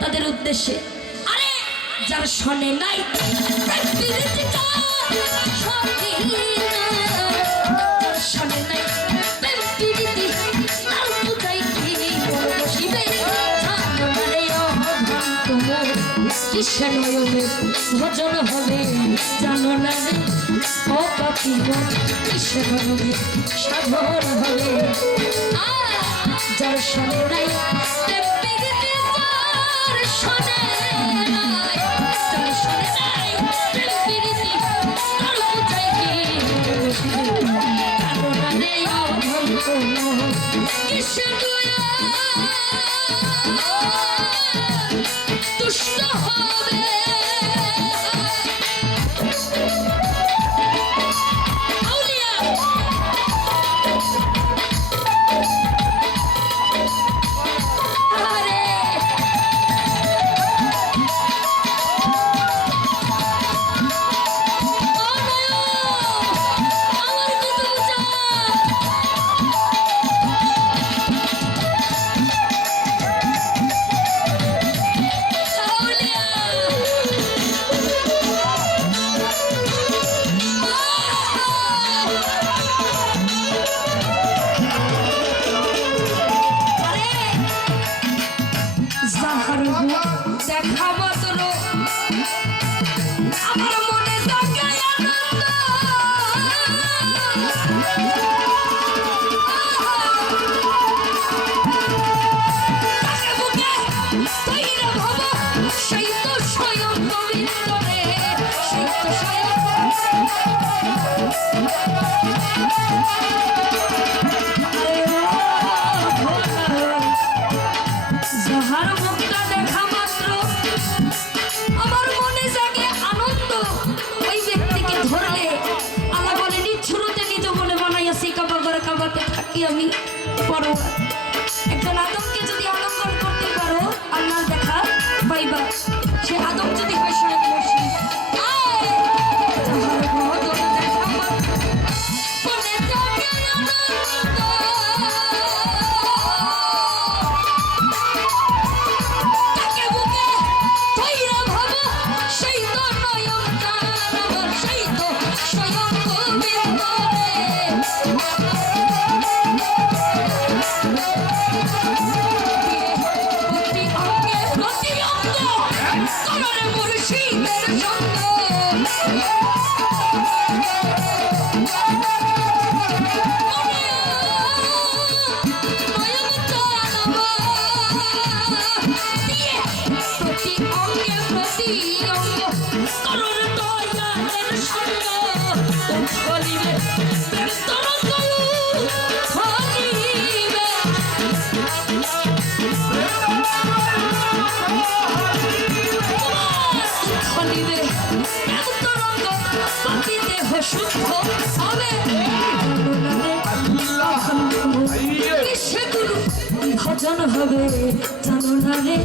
তাদের উদ্দেশ্যে। আরে যার শোনে নাই শোনে নাই কিসের নয়নে ভজন হবে জানো না রে ও পাপি কিসের নয়নে সাধন হবে। যার শোনে নাই দেখা মাত্র আমার মনে জাগে আনন্দ। সেই তো স্বয়ং গোবিন্দ রে, সেই তো স্বয়ং যাহার মুখটা দেখা মাত্র আমার মনে জাগে আনন্দ। ওই ব্যক্তিকে ধরলে আল্লাহ বলে নিচ্ছুরতে নিজ মনে বানাইয়াছি কাবা করে কাবাতে থাকি আমি পরোয়া। একজন আদমকে যদি আলঙ্কন করতে পারো আল্লাহ দেখা পাইবা। সে আদম যদি হয় স্বয়ং বসি ভজন হবে জানো না রে।